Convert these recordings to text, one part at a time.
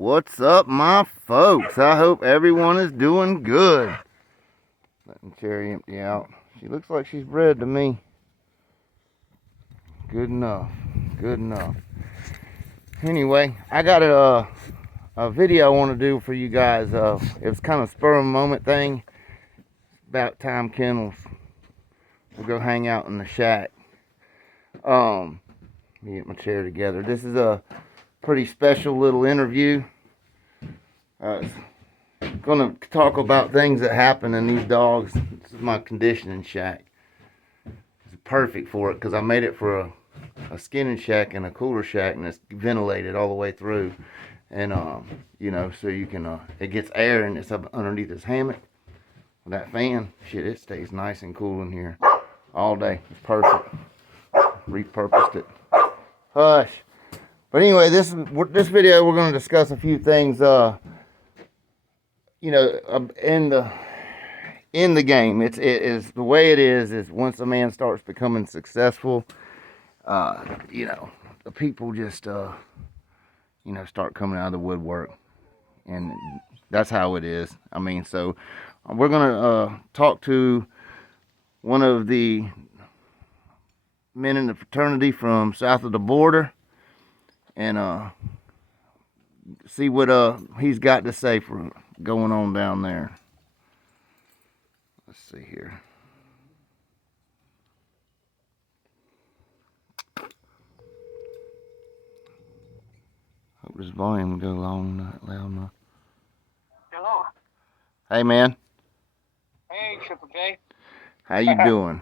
What's up, my folks? I hope everyone is doing good. Letting Cherry empty out. She looks like she's bred to me. Good enough. Good enough. Anyway, I got a video I want to do for you guys. It was kind of spur of the moment thing. About time kennels. We'll go hang out in the shack. Let me get my chair together. This is a pretty special little interview. Gonna talk about things that happen in these dogs. This is my conditioning shack. It's perfect for it because I made it for a skinning shack and a cooler shack, and it's ventilated all the way through. And you know, so you can it gets air and it's up underneath this hammock with that fan. Shit, it stays nice and cool in here all day. It's perfect. Repurposed it. Hush. But anyway, this video we're going to discuss a few things. You know, in the game, it is the way it is once a man starts becoming successful, you know, the people just you know, start coming out of the woodwork, and that's how it is. I mean, so we're gonna talk to one of the men in the fraternity from south of the border, and see what he's got to say for going on down there. Let's see here. Hope this volume go long, not loud enough. Hello. Hey, man. Hey, Triple J. How you doing?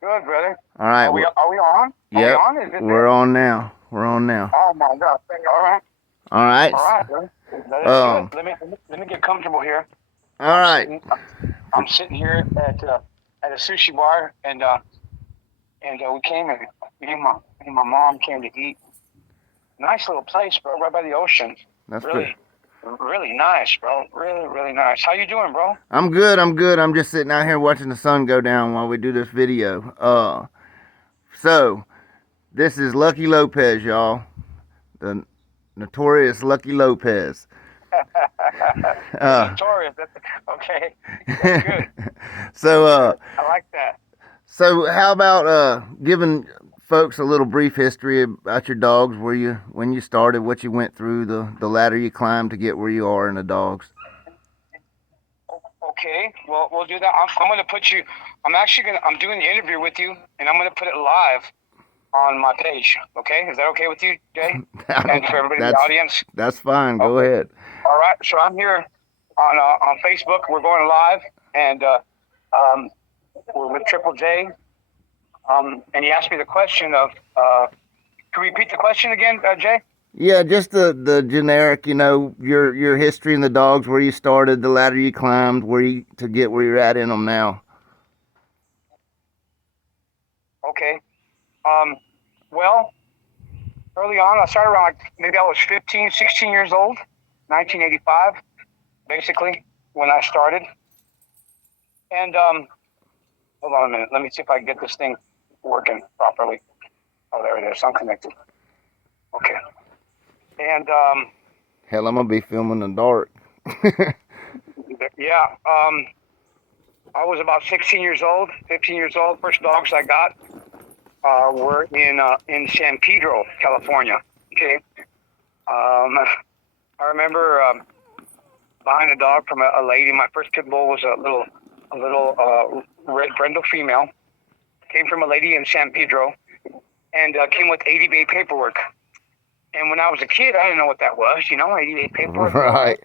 Good, brother. All right. Are we on? Yep. Are we on? We're on now. We're on now. Oh my God. All right. All right. All right, brother. Let me get comfortable here. All right. I'm sitting here at a sushi bar, and we came and me and my mom came to eat. Nice little place, bro, right by the ocean. That's really, good. really nice, bro. Really, really nice. How you doing, bro? I'm good. I'm just sitting out here watching the sun go down while we do this video. So this is Lucky Lopez, y'all. The notorious Lucky Lopez. Notorious. Okay. That's good. So I like that. So how about giving folks a little brief history about your dogs, when you started, what you went through, the ladder you climbed to get where you are in the dogs. Okay, well, we'll do that. I'm going to put you. I'm doing the interview with you, and I'm going to put it live on my page. Okay, is that okay with you, Jay? And for everybody in the audience. That's fine. Go ahead. All right. So I'm here on Facebook. We're going live, and we're with Triple J. And he asked me the question of. Can we repeat the question again, Jay? Yeah, just the generic, you know, your history in the dogs, where you started, the ladder you climbed, to get where you're at in them now. Okay. Well, early on, I started around, maybe I was 15, 16 years old, 1985, basically, when I started. And, hold on a minute. Let me see if I can get this thing working properly. Oh, there it is. I'm connected. Okay. And, hell, I'm going to be filming in the dark. Yeah. I was about 16 years old, 15 years old. First dogs I got were in San Pedro, California. Okay. I remember buying a dog from a lady. My first Pitbull was a little red brindle female. Came from a lady in San Pedro, and came with 80-day paperwork. And when I was a kid, I didn't know what that was. You know, 80-day paperwork. Right.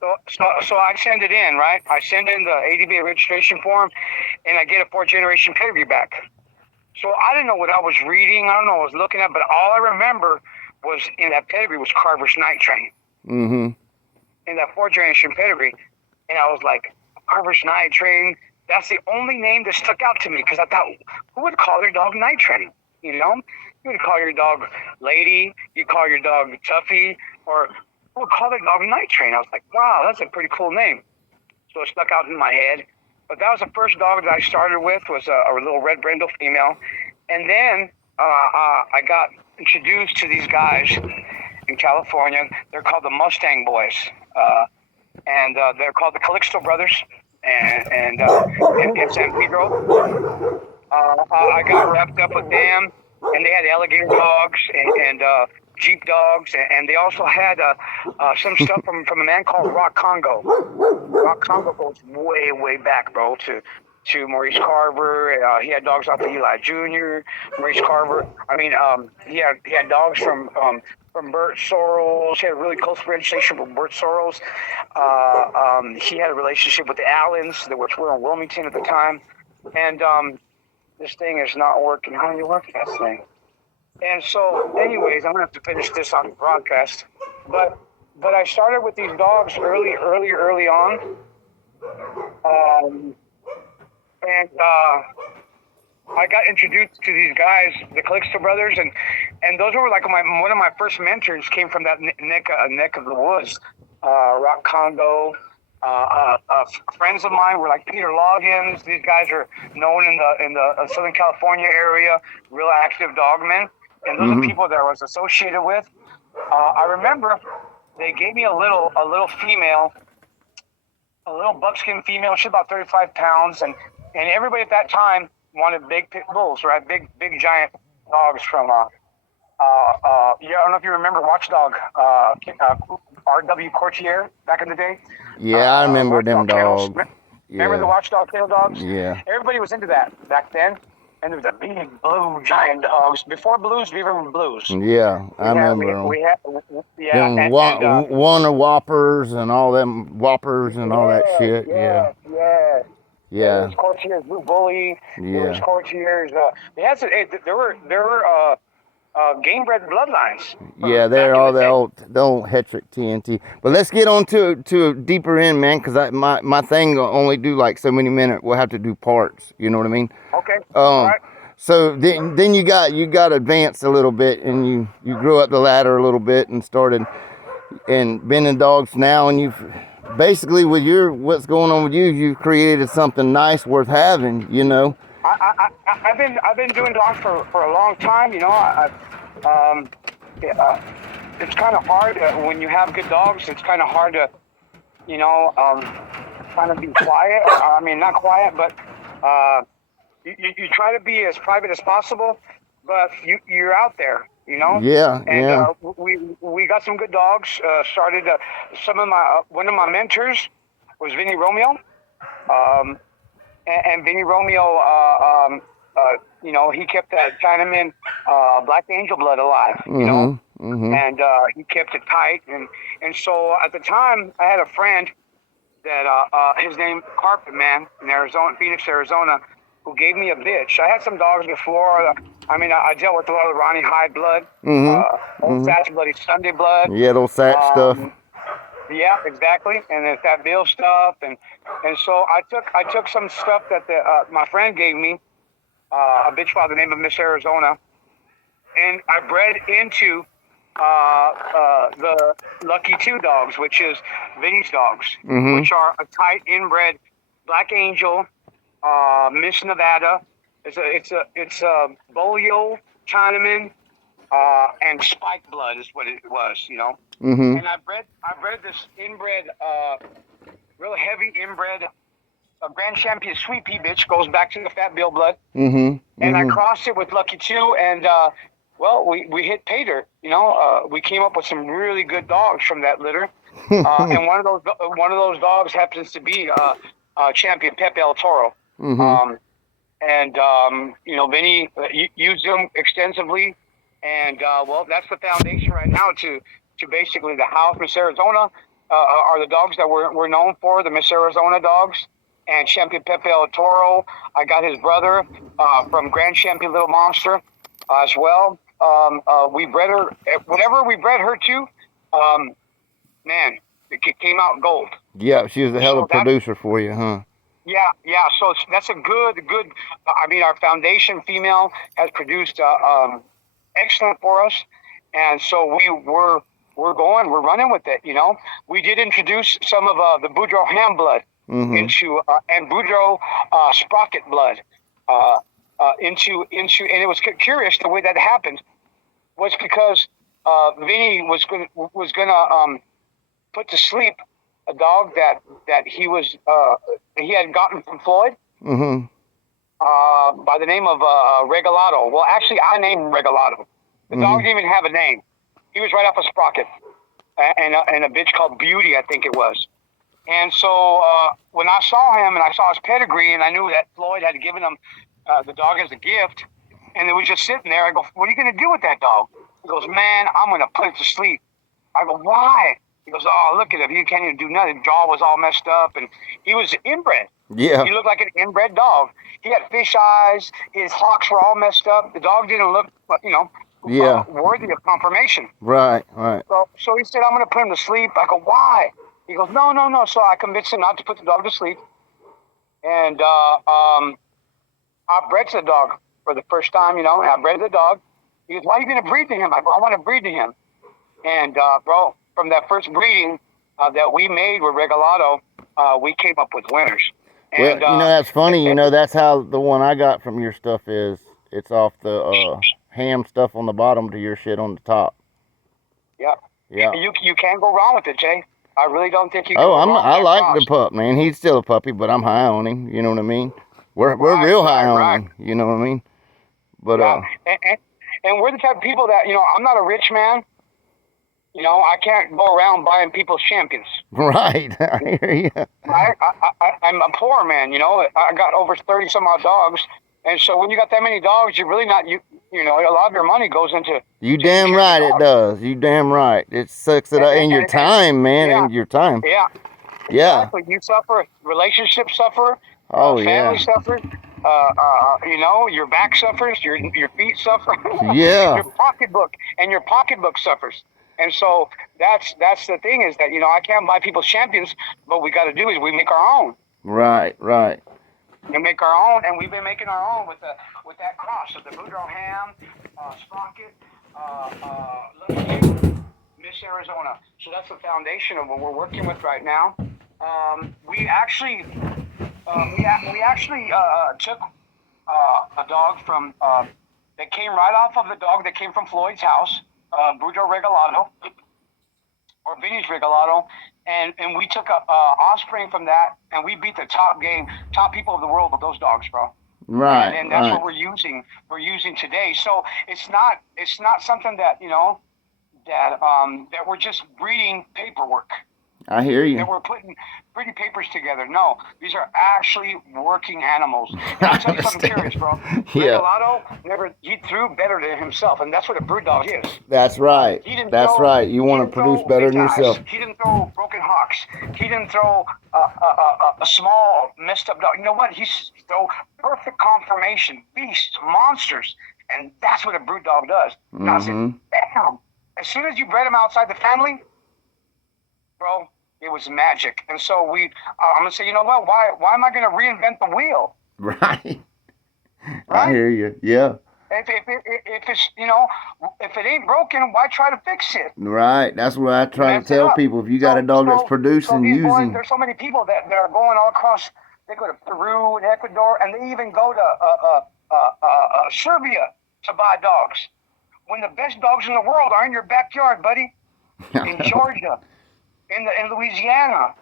So I send it in, right? I send in the 80-day registration form, and I get a 4th-generation pedigree back. So I didn't know what I was reading. I don't know what I was looking at, but all I remember was in that pedigree was Carver's Night Train. Mm-hmm. In that 4th-generation pedigree. And I was like, Carver's Night Train? That's the only name that stuck out to me, because I thought, who would call their dog Night Train? You know? You would call your dog Lady, you call your dog Tuffy, or who would call their dog Night Train? I was like, wow, that's a pretty cool name. So it stuck out in my head. But that was the first dog that I started with, was a little red brindle female. And then I got introduced to these guys in California. They're called the Mustang Boys, and they're called the Calixto Brothers, and in San Pedro. I got wrapped up with them, and they had alligator dogs and Jeep dogs, and they also had some stuff from a man called Rock Congo. Rock Congo goes way back, bro, to Maurice Carver. He had dogs off of Eli Jr., Maurice Carver. I mean, he had dogs from Bert Sorrells. He had a really close relationship with Bert Sorrells. He had a relationship with the Allens, which were in Wilmington at the time. And this thing is not working. How do you work that thing? And so, anyways, I'm gonna have to finish this on the broadcast. But I started with these dogs early on. And I got introduced to these guys, the Calixto Brothers, and those were like one of my first mentors came from that neck of the woods. Rock Congo. Friends of mine were like Peter Loggins. These guys are known in the Southern California area, real active dogmen, and those are people that I was associated with. I remember they gave me a little female, a little buckskin female. She's about 35 pounds, and everybody at that time wanted big pit bulls, right? Big giant dogs from I don't know if you remember Watchdog, R.W. Courtier back in the day. Yeah, I remember them dogs. dogs. Remember the Watchdog kennel dogs? Yeah. Everybody was into that back then. And there was a big blue giant dogs. Before blues, we were blues. Yeah, I remember them. We had, yeah. Them Warner Whoppers and all them Whoppers and all that shit. Yeah. There was Courtiers, Blue Bully. There was Courtiers. They had there were game bred bloodlines. Yeah, they're all the old Hetrick TNT. But let's get on to a deeper end, man, because my thing will only do like so many minutes. We'll have to do parts. You know what I mean? Okay. All right. So then you got advanced a little bit, and you grew up the ladder a little bit and started and been in dogs now, and you've basically with what's going on with you've created something nice worth having. You know. I've been doing dogs for a long time. You know, it's kind of hard when you have good dogs. It's kind of hard to, you know, kind of be quiet. I mean, not quiet, but you try to be as private as possible. But you're out there, you know. Yeah. And we got some good dogs. Started one of my mentors was Vinny Romeo. And Vinny Romeo, you know, he kept that Chinaman Black Angel blood alive, you know, and he kept it tight. And so at the time, I had a friend that his name Carpet Man in Arizona, Phoenix, Arizona, who gave me a bitch. I had some dogs before. I mean, I dealt with a lot of Ronnie Hyde blood, old Satch Bloody Sunday blood. Yeah, those Satch stuff. Yeah, exactly, and then Fat Bill stuff, and so I took some stuff that my friend gave me, a bitch by the name of Miss Arizona, and I bred into the Lucky 2 dogs, which is Vinny's dogs, which are a tight inbred Black Angel, Miss Nevada. It's a Bolio Chinaman. And spike blood is what it was, you know. And I bred this inbred, real heavy inbred, Grand Champion Sweet Pea bitch, goes back to the Fat Bill blood. And I crossed it with Lucky 2, and well, we hit pay dirt, you know. We came up with some really good dogs from that litter, and one of those dogs happens to be Champion Pepe El Toro. And you know, Vinny used them extensively. And well, that's the foundation right now to basically the house. Miss Arizona are the dogs that we're known for, the Miss Arizona dogs, and Champion Pepe El Toro. I got his brother from Grand Champion Little Monster as well. We bred her, whatever we bred her to, man, it came out gold. Yeah, she was a hell of a producer for you, huh? Yeah. So that's a good. I mean, our foundation female has produced. Excellent for us, and so we're running with it. You know, we did introduce some of the Boudreaux ham blood into and Boudreaux sprocket blood into, and it was curious the way that happened was because Vinny was gonna put to sleep a dog that he had gotten from Floyd. Mm-hmm. By the name of Regalado. Well, actually, I named him Regalado. The dog didn't even have a name. He was right off a sprocket, and a bitch called Beauty, I think it was. And so when I saw him and I saw his pedigree, and I knew that Floyd had given him the dog as a gift, and it was just sitting there, I go, "What are you going to do with that dog?" He goes, "Man, I'm going to put it to sleep." I go, "Why?" He goes, "Oh, look at him. He can't even do nothing. His jaw was all messed up, and he was inbred. Yeah. He looked like an inbred dog. He had fish eyes. His hocks were all messed up. The dog didn't look, worthy of confirmation." Right. Right. So he said, "I'm going to put him to sleep." I go, "Why?" He goes, "No, no, no." So I convinced him not to put the dog to sleep. And I bred the dog for the first time, and I bred the dog. He goes, "Why are you going to breed to him?" I go, "I want to breed to him." And, bro, from that first breeding that we made with Regalado, we came up with winners. And, well, that's funny. That's how the one I got from your stuff is. It's off the ham stuff on the bottom to your shit on the top. Yeah. Yeah. You can't go wrong with it, Jay. I really don't think you can Oh, go wrong with I that like cross. the pup, man. He's still a puppy, but I'm high on him. You know what I mean? We're real high on him. You know what I mean? But and we're the type of people that I'm not a rich man. I can't go around buying people's champions. Right. I hear you. I'm a poor man. I got over 30 some odd dogs, and so when you got that many dogs, you're really not a lot of your money goes into. You damn right it does. You damn right. It sucks it up. And your time, man. Yeah, and your time. Yeah. Yeah. Exactly. You suffer. Relationships suffer. Oh, family yeah. suffers. Your back suffers. Your feet suffer. Yeah. Your pocketbook suffers. And so that's the thing is that I can't buy people's champions. What we got to do is we make our own. Right. Right. We make our own, and we've been making our own with that cross of the Boudreaux Ham, Sprocket, Miss Arizona. So that's the foundation of what we're working with right now. We actually took a dog from that came right off of the dog that came from Floyd's house, Boudreaux Regalado, or Vinny's Regalado, and we took a offspring from that, and we beat the top people of the world with those dogs, bro. Right. And that's what we're using. We're using today. So it's not something that that we're just breeding paperwork. I hear you. That we're putting pretty papers together. No, these are actually working animals. I'll tell you something curious, bro. Yeah. Regalado he threw better than himself, and that's what a brood dog is. That's right. That's right. You want to produce better than yourself. He didn't throw broken hocks. He didn't throw a small messed up dog. You know what? He threw perfect conformation, beasts, monsters, and that's what a brood dog does. Now I said, damn. As soon as you bred him outside the family, bro, it was magic. And so I'm gonna say, you know what? Why am I gonna reinvent the wheel? Right. I hear you. Yeah. If it's if it ain't broken, why try to fix it? Right. That's what I try to tell people. If you got a dog that's producing, using. There's so many people that are going all across. They go to Peru and Ecuador, and they even go to Serbia to buy dogs. When the best dogs in the world are in your backyard, buddy, in Georgia, in Louisiana,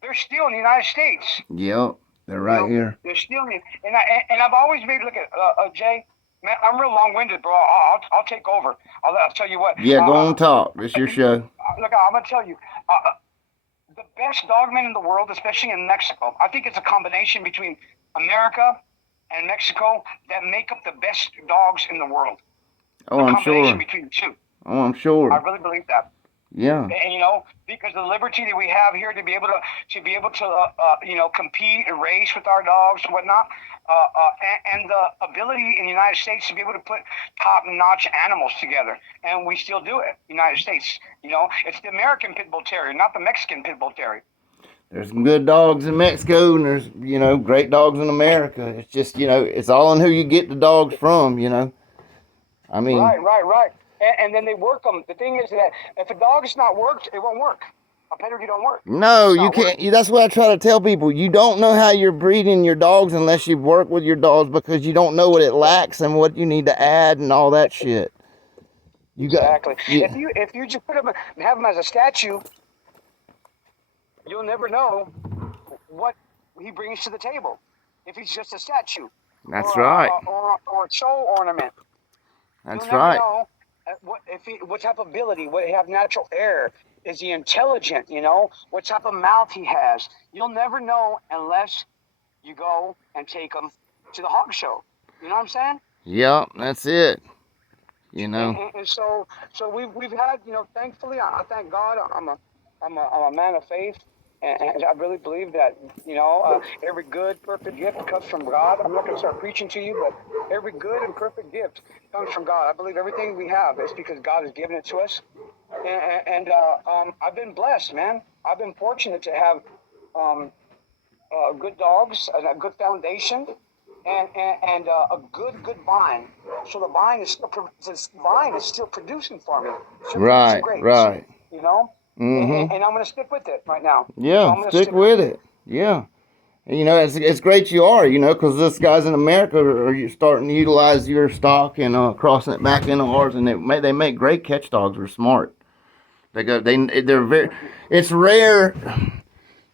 they're still in the United States. Yep, they're right here. They're still in, and I've always made look at Jay. Man, I'm real long-winded, bro. I'll take over. I'll tell you what. Yeah, go on, talk. It's your show. Look, I'm gonna tell you, the best dogmen in the world, especially in Mexico. I think it's a combination between America and Mexico that make up the best dogs in the world. Oh, I'm sure. Between the two. Oh, I'm sure. I really believe that. Yeah. And because the liberty that we have here to be able to compete and race with our dogs and whatnot, and the ability in the United States to be able to put top-notch animals together, and we still do it. United States, it's the American Pitbull Terrier, not the Mexican Pitbull Terrier. There's some good dogs in Mexico, and there's great dogs in America. It's just it's all in who you get the dogs from. I mean. Right. And then they work them. The thing is that if a dog is not worked, it won't work. A pedigree don't work. No, you can't. That's what I try to tell people. You don't know how you're breeding your dogs unless you work with your dogs, because you don't know what it lacks and what you need to add and all that shit. You got, Exactly. yeah, If you just put him have him as a statue, you'll never know what he brings to the table. If he's just a statue that's right. or a show ornament, you'll That's never right. know what type of ability, what he have natural air. Is he intelligent? You know what type of mouth he has. You'll never know unless you go and take him to the hog show. You know what I'm saying? Yep, that's it. You And, know. and, and so we've had, thankfully, I thank God, I'm a man of faith, and I really believe that, every good perfect gift comes from God. I'm not going to start preaching to you, but every good and perfect gift comes from God. I believe everything we have is because God has given it to us, and I've been blessed, man. I've been fortunate to have um, good dogs and a good foundation, and a good vine. So the vine is still producing for me, still producing Right, grapes. right. You know, Mm-hmm. and I'm going to stick with it right now. So Yeah, I'm going to stick stick with with it. it. Yeah. And, it's great you are, because this guys in America are starting to utilize your stock and crossing it back into ours, and they make great catch dogs. They're smart. They're very. It's rare.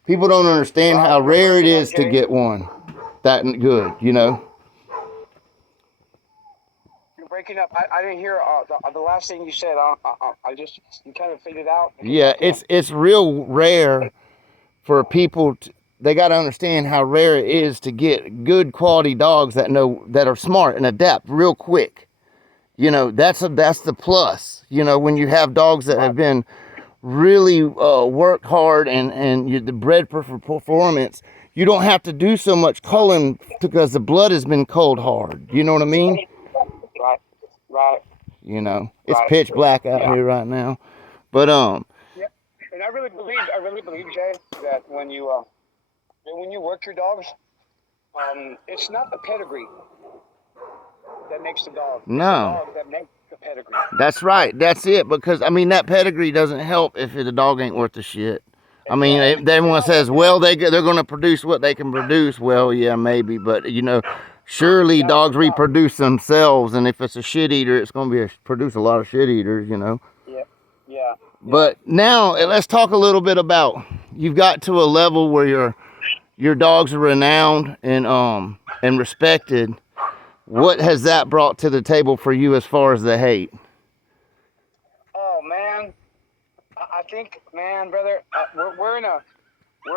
People don't understand how You're rare it breaking up, is to Jay. get one that good. You're breaking up. I didn't hear the last thing you said. I just you kind of faded out and came Yeah, back in. it's real rare for people to, they got to understand how rare it is to get good quality dogs that are smart and adapt real quick. That's the plus. When you have dogs that Right. have been really worked hard and the bred for performance, you don't have to do so much culling because the blood has been culled hard. You know what I mean? Right. Right. It's Right. pitch black out Yeah. here right now, but Yeah. And I really believe, Jay, that when you work your dogs, it's not the pedigree that makes the dog. It's the no. dog that makes the pedigree. That's right. That's it. Because that pedigree doesn't help if the dog ain't worth the shit. Everyone No, says, well, they're going to produce what they can produce. Well, yeah, maybe, but surely that's dogs the dog. reproduce themselves, and if it's a shit eater, it's going to produce a lot of shit eaters. Yeah, yeah, yeah. But now let's talk a little bit about you've got to a level where your dogs are renowned and respected. What has that brought to the table for you as far as the hate? Oh man, I think, man, brother, we're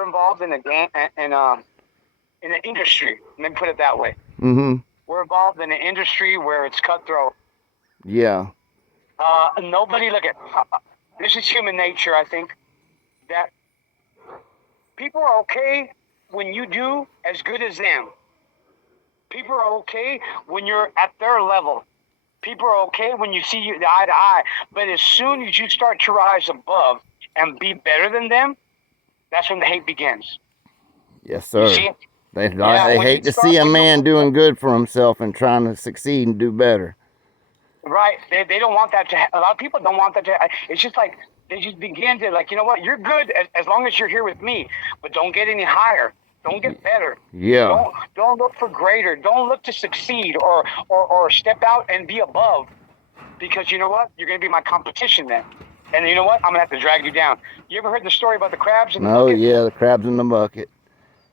involved in a game in an industry. Let me put it that way. Mm-hmm. We're involved in an industry where it's cutthroat. Yeah. Nobody look at this is human nature. I think that people are okay when you do as good as them. People are okay when you're at their level. People are okay when you see you eye to eye. But as soon as you start to rise above and be better than them, that's when the hate begins. Yes, You sir. see? Yeah, They hate to see a man doing good for himself and trying to succeed and do better. right, they don't want that to. A lot of people don't want that to. It's just like they just begin to like, you know what? You're good as long as you're here with me, but don't get any higher. Don't get better. Yeah. Don't look for greater. Don't look to succeed or step out and be above, because you know what? You're going to be my competition then. And you know what? I'm going to have to drag you down. You ever heard the story about the crabs in the No, bucket? yeah, the crabs in the bucket.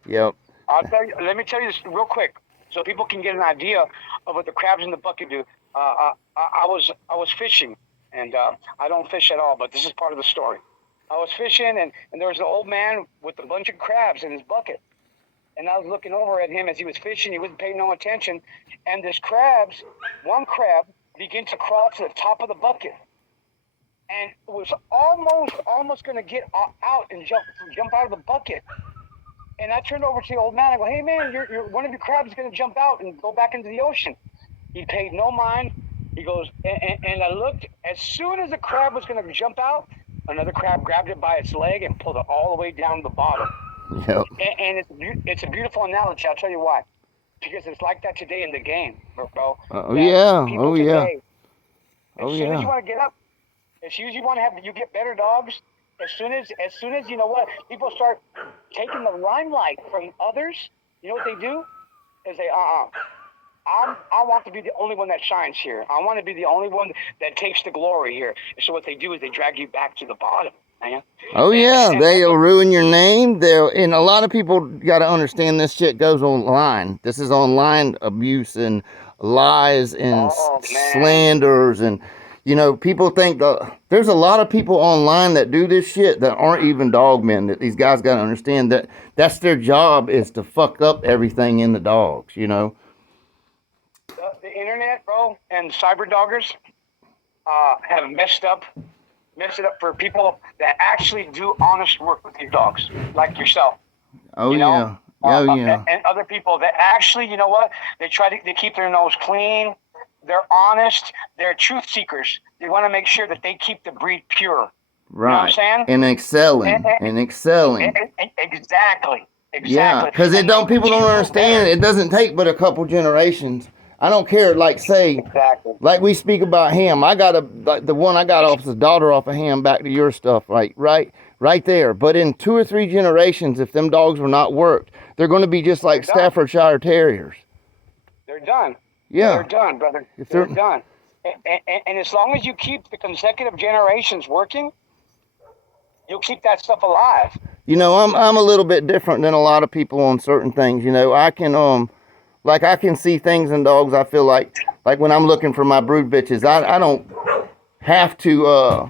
Yep. I'll tell you. Let me tell you this real quick, so people can get an idea of what the crabs in the bucket do. I was fishing, and I don't fish at all, but this is part of the story. I was fishing, and there was an old man with a bunch of crabs in his bucket, and I was looking over at him as he was fishing. He wasn't paying no attention, and one crab, began to crawl to the top of the bucket, and was almost going to get out and jump out of the bucket. And I turned over to the old man. I go, "Hey man, one of your crabs is going to jump out and go back into the ocean." He paid no mind. He goes, and I looked. As soon as the crab was going to jump out, another crab grabbed it by its leg and pulled it all the way down to the bottom. Yep. And it's a beautiful analogy. I'll tell you why. Because it's like that today in the game, bro. Oh That yeah. people Oh yeah. today, as Oh soon as you yeah. want to get up, as soon as you want to have, you get better dogs. As soon as you know what, people start taking the limelight from others. You know what they do? Is they I want to be the only one that shines here. I want to be the only one that takes the glory here. So what they do is they drag you back to the bottom, man. Oh yeah, they'll ruin your name. And a lot of people got to understand this shit goes online. This is online abuse and lies and Oh man, slanders, and people think there's a lot of people online that do this shit that aren't even dog men. That these guys got to understand that that's their job, is to fuck up everything in the dogs. the internet, bro, and cyber doggers have messed it up for people that actually do honest work with these dogs, like yourself. Oh You know, yeah, oh yeah, and other people that actually, you know what? They keep their nose clean. They're honest. They're truth seekers. They want to make sure that they keep the breed pure. You know what I'm right. saying? And excelling, And, and excelling. exactly, Yeah, exactly. because And people you don't know understand. better. It doesn't take but a couple generations. I don't care. Like say, Exactly. like we speak about him. I got the one I got off the daughter off of him. Back to your stuff, right there. But in 2 or 3 generations, if them dogs were not worked, they're going to be just They're like done. Staffordshire Terriers. They're done. They're Yeah, done, brother. if They're they're, done. And as long as you keep the consecutive generations working, you'll keep that stuff alive. I'm a little bit different than a lot of people on certain things. I can I can see things in dogs. I feel like when I'm looking for my brood bitches, I don't have to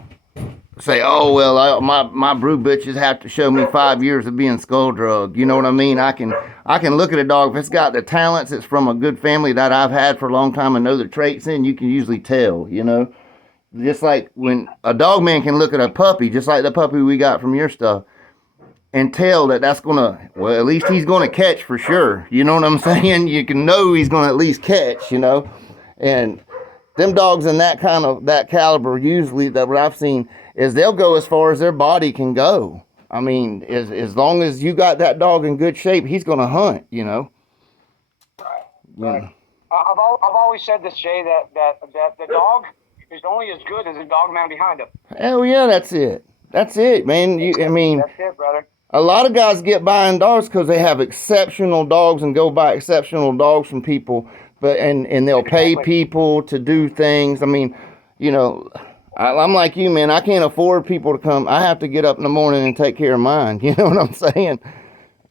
say, oh well, my brood bitches have to show me 5 years of being skull drugged. You know what I mean? I can look at a dog, if it's got the talents, it's from a good family that I've had for a long time and know the traits in. You can usually tell. Just like when a dog man can look at a puppy, just like the puppy we got from your stuff, and tell that that's gonna, well, at least he's gonna catch for sure. You know what I'm saying? You can know he's gonna at least catch. And them dogs in that caliber, usually that what I've seen is they'll go as far as their body can go. I mean, as long as you got that dog in good shape, he's gonna hunt. Right. You Right. know. I've always said this, Jay, that the dog is only as good as the dog man behind him. Hell yeah, that's it. That's it, man. I mean, That's it, brother. a lot of guys get buying dogs because they have exceptional dogs and go buy exceptional dogs from people, but and they'll pay Exactly. people to do things. I mean, you know, I'm like you, man. I can't afford people to come. I have to get up in the morning and take care of mine. You know what I'm saying?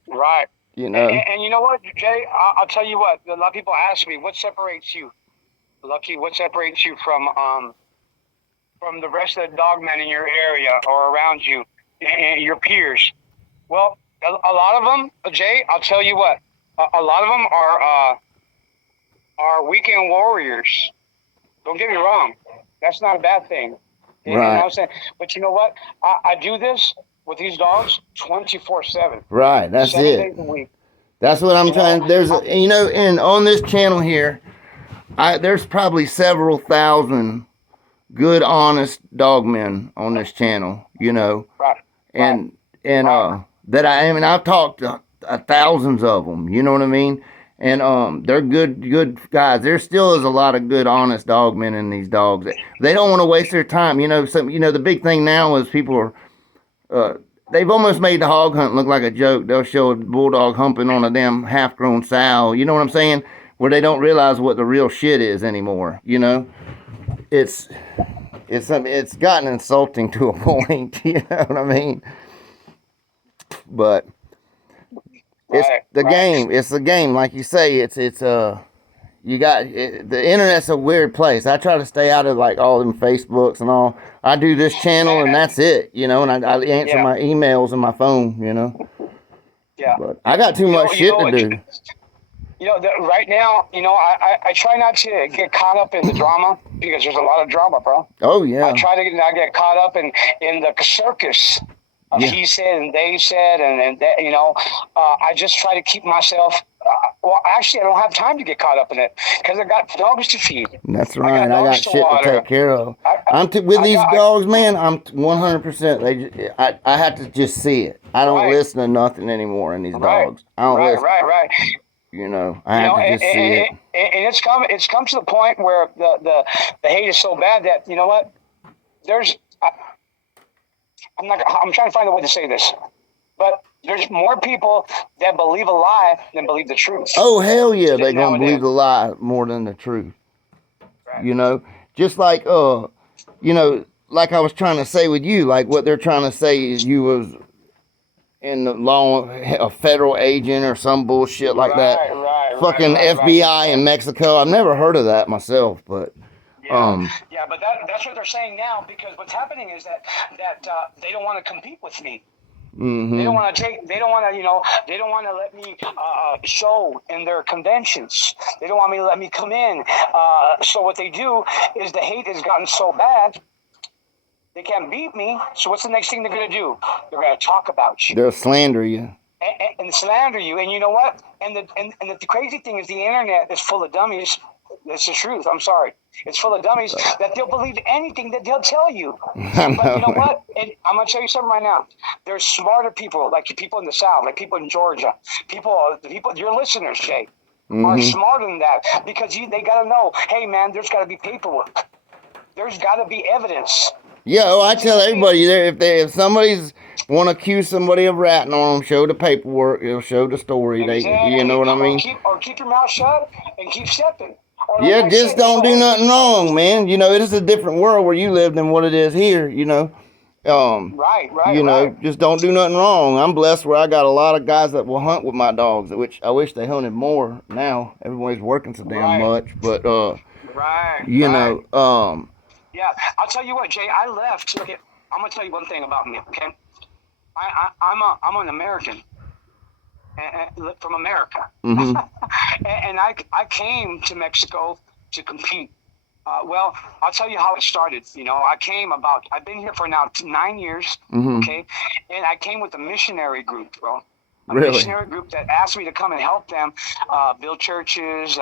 Right. You know. And you know what, Jay? I'll tell you what. A lot of people ask me, what separates you, Lucky? What separates you from the rest of the dog men in your area or around you, and your peers? Well, a lot of them, Jay. I'll tell you what. A lot of them are weekend warriors. Don't get me wrong. That's not a bad thing. You know what Right. I'm saying? But you know what? I do this with these dogs 24/7, Right. That's 7 days it. a week. That's what I'm You know, trying. And on this channel here, there's probably several thousand good, honest dog men on this channel. right, right, and and right. that I've talked to thousands of them. You know what I mean? And they're good guys. There still is a lot of good, honest dog men in these dogs. They don't want to waste their time. The big thing now is people are uh, they've almost made the hog hunt look like a joke. They'll show a bulldog humping on a damn half-grown sow. You know what I'm saying? Where they don't realize what the real shit is anymore. It's it's gotten insulting to a point. You know what I mean? But it's Right, the right. game. It's the game, like you say. You got the internet's a weird place. I try to stay out of like all them Facebooks and all. I do this channel and And, that's it. And I answer yeah, my emails and my phone. yeah. But I got too You much know, you shit know, to do. right now, I try not to get caught up in the drama because there's a lot of drama, bro. Oh I yeah, try to not get caught up in the circus of yeah. he said and they said and that, I just try to keep myself. Well, actually, I don't have time to get caught up in it because I got dogs to feed. That's I got right. I dogs got to shit to water. take care of. I, I, With I these got dogs, man. I'm 100%. I have to just see it. I don't right, listen to nothing anymore in these right, dogs. I don't listen. right. I have to And, just see it. it's come to the point where the hate is so bad that you know what? There's I'm trying to find a way to say this, but There's more people that believe a lie than believe the truth. Oh, hell yeah, they're going to Nowadays. believe the lie more than the truth. Right. You know, just like, you know, like I was trying to say with you, like what they're trying to say is you was in the law, a federal agent or some bullshit like that. Fucking FBI in Mexico. I've never heard of that myself, but yeah, but that's what they're saying now, because what's happening is that they don't want to compete with me. They don't want to take. They don't want to. You know. They don't want to let me show in their conventions. They don't want me to let me come in. So what they do is the hate has gotten so bad. They can't beat me. So what's the next thing they're going to do? They're going to talk about you. they'll slander you. And slander you. And you know what? And the crazy thing is the internet is full of dummies. That's the truth. I'm sorry. It's full of dummies that they'll believe anything that they'll tell you. But you know what? And I'm going to tell you something right now. There's smarter people, like people in the South, like people in Georgia. People, your listeners, Jay, are smarter than that, because they got to know, hey, man, there's got to be paperwork. There's got to be evidence. Yeah, oh, I tell everybody, if somebody's want to accuse somebody of ratting on them, show the paperwork, it'll show the story. Exactly. You know what I mean? Or keep your mouth shut and keep stepping. Yeah, just don't do nothing wrong, man. You know, it is a different world where you live than what it is here, you know. Right. You know, just don't do nothing wrong. I'm blessed where I got a lot of guys that will hunt with my dogs, which I wish they hunted more now. Everybody's working so damn much, but you know, yeah, I'll tell you what, Jay, I left. Okay, I'm gonna tell you one thing about me, okay? I'm an American. From America. And I came to Mexico to compete. Well, I'll tell you how it started. You know, I've been here for now 9 years, okay? And I came with a missionary group, bro. A missionary group that asked me to come and help them build churches.